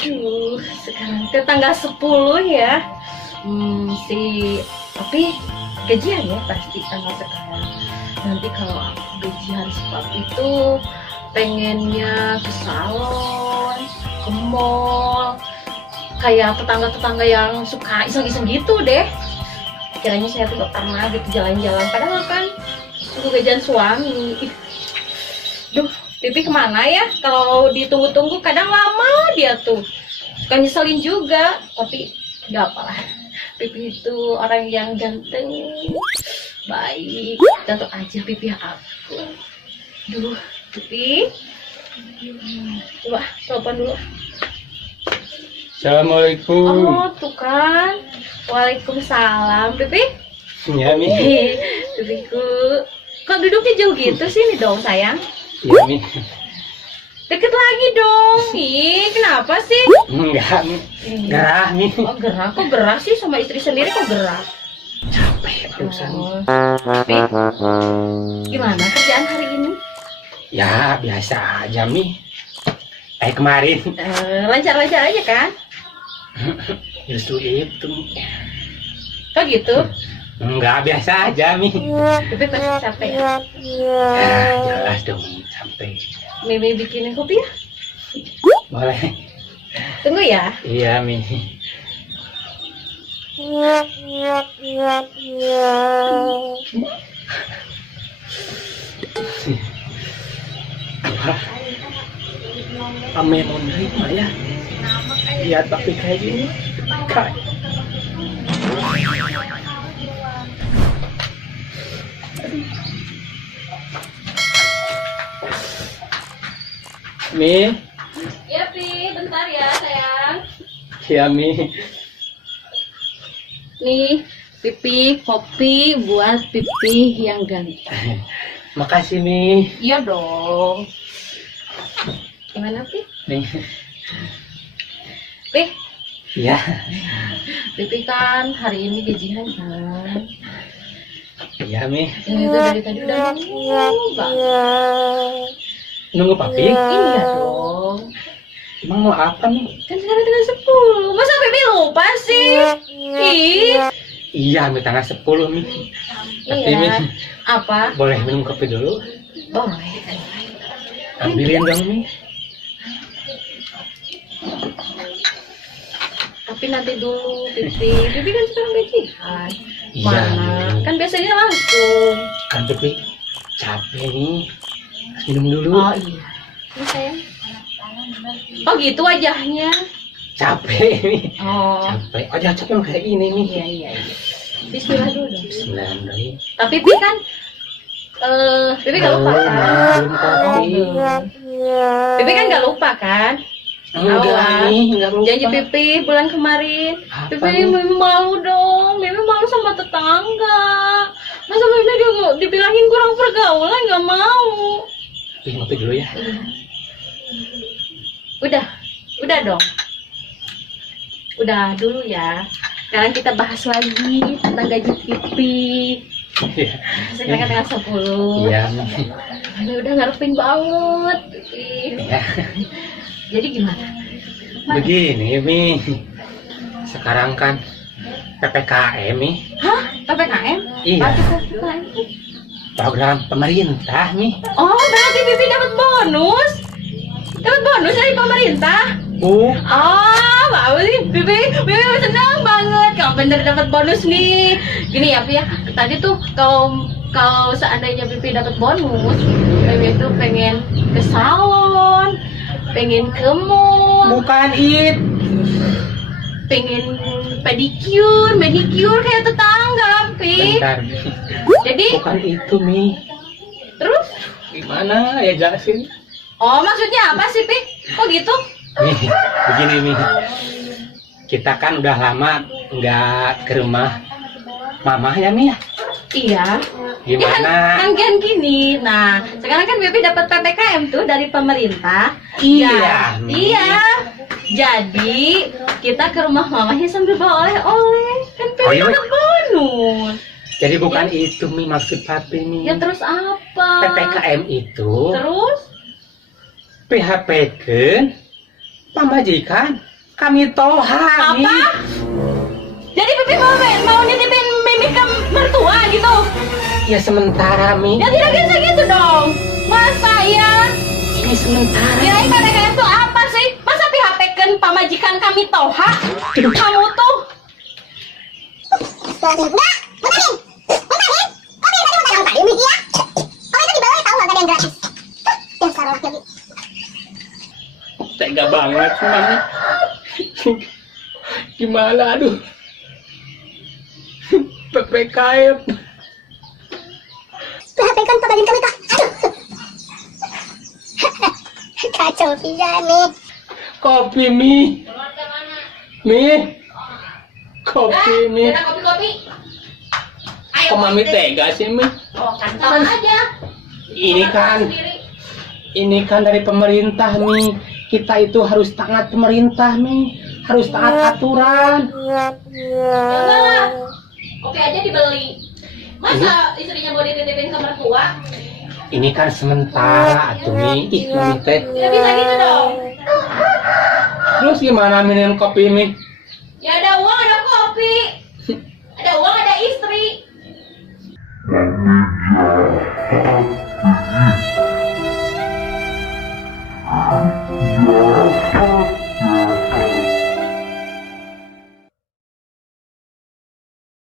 Sekarang ke tanggal 10 ya. Tapi gajian ya pasti tanggal sekarang. Nanti kalau gajian seperti itu pengennya ke salon, ke mall, kayak tetangga-tetangga yang suka iseng-iseng gitu deh. Kiranya saya tuh gak pernah gitu jalan-jalan, padahal kan tunggu gajian suami. Duh, Pipi kemana ya? Kalau ditunggu-tunggu kadang lama dia tuh. Suka nyeselin juga, tapi gak apa-lah. Pipi itu orang yang ganteng, baik, tentu aja Pipi aku. Duh, Pipi, coba telepon dulu. Assalamualaikum. Oh, tuh kan. Waalaikumsalam, Pipi. Ya, Mi. Pipiku, kok duduknya jauh gitu sih nih dong, sayang? Ya, Mi. Deket lagi dong. Ih, kenapa sih? Enggak, Mi. Gerah, Mi. Oh, gerah. Kok gerah sih sama istri sendiri kok gerah? Capek urusan. Pipi, gimana kerjaan hari ini? Ya, biasa aja, Mi. Kayak kemarin. Lancar-lancar aja kan? Justru itu. Kok gitu? Enggak, biasa aja, Mi. Pipi pasti capek ya? Jelas dong, capek. Mimi bikinin kopi ya? Boleh. Tunggu ya. Iya, Mi. Wah, Memon ritme ya. Lihat papi kayak gini. Kayak. Mi, Ya, Pi. Bentar ya, sayang. ya Mi. Nih, Pipi kopi buat Pipi yang ganteng. Makasih Mi. Iya dong. Gimana, Pi? Nih, Pi, ya. Pipi kan hari ini gajian kan. Iya Mi. Ini tuh dari tadi udah nunggu banget. Nunggu papi? Iya dong. Emang mau apa Mi? Kan sekarang tanggal 10. Masa Pipi lupa sih? Ih. Iya Mi, tanggal 10 Mi. Tapi Mi, Iya. Apa? boleh minum kopi dulu? Boleh. Ambilin dong Mi. Tapi nanti dulu, Pipi. Pipi kan sekarang gajian. Iya, Mana? Mi. Kan biasanya langsung. Kan Pipi capek nih. Harus minum dulu. Oh iya. Ini sayang. Oh gitu wajahnya. Capek nih. Oh. Capek. Oh jangan capek kayak ini nih. Iya iya iya. Bismillah dulu dong. Bismillahirrahmanirrahim. Tapi Pipi kan Pipi gak lupa kan? Belum papi. Pipi kan gak lupa kan? Enggak Awas. nih, enggak lupa. Janji Pipi bulan kemarin. Apa Pipi nih? Mimi malu dong. Mimi malu sama tetangga. Masa Mimi dibilangin kurang pergaulan gak mau. Pipi ngopi dulu ya. Udah dong. Udah dulu ya. Sekarang kita bahas lagi tentang gaji Pipi. Iya. Sekarang tanggal 10. Iya. Ini udah ngarepin banget Pipi. Iya. Jadi gimana? Begini Mi. Sekarang kan PPKM nih. Hah? PPKM? Iya. Apa tuh PPKM? Program pemerintah nih. Oh, berarti Pipi dapat bonus? Dapat bonus dari pemerintah? Oh, bagus nih, Pipi senang banget. Kamu bener dapat bonus nih. Gini ya, Pi ya. Tadi tuh kalau seandainya Pipi dapat bonus, Pipi tuh pengen ke salon, pengen ke mall, Bukan it. pengen pedicure, manicure kayak tetangga, Pi. Bentar. Jadi, Bukan itu Mi. terus? Gimana ya jelasin? Oh, maksudnya apa sih, Pi? Kok gitu? Nih, begini Mi. Kita kan udah lama nggak ke rumah Mama ya Mi ya. Iya. Gimana? Kan gini. Nah, sekarang kan Pipi dapat PPKM tuh dari pemerintah. Iya. Iya. Jadi kita ke rumah mamanya sambil bawa oleh-oleh. Kan Pipi Oh, iya, dapat bonus. Jadi bukan itu Mi maksud papi Mi. Ya terus apa? PPKM itu Terus? PHP-kan pamajikan Kami Toha, Mi. Apa? Jadi Pipi mau nitipin Mimi ke mertua gitu? Ya sementara, Mi. Ya tidak bisa gitu dong. Masa ya? Ini sementara. Kirain mereka itu apa sih? Masa PHP-kan pamajikan kami Toha? Kamu tuh. Enggak, mutarin. Kopi tadi mutarin tadi Miki ya. Kopi itu di bawah tahu enggak ada yang gratis. Yang salah lagi. Tega banget, Mami. Gimana, aduh. PPKM. PHP kan pakarin kami tak. Aduh. Kacau pisan nih. Kopi, Mi. Mi. Kopi, Mi. Ada kopi-kopi. Kok Mami tega sih, Mi? Oh, kantong aja. Ini kan dari pemerintah, Mi. Kita itu harus taat pemerintah, Mi. Harus taat aturan. Ya enggak lah. Kopi aja dibeli. Masa istrinya mau dititipin ke mertua? Ini kan sementara, atuh, Mi. Ih, Mami teh. Tidak bisa gitu dong. Terus gimana minum kopi, Mi? Ya ada uang, ada kopi. Ada uang, ada istri.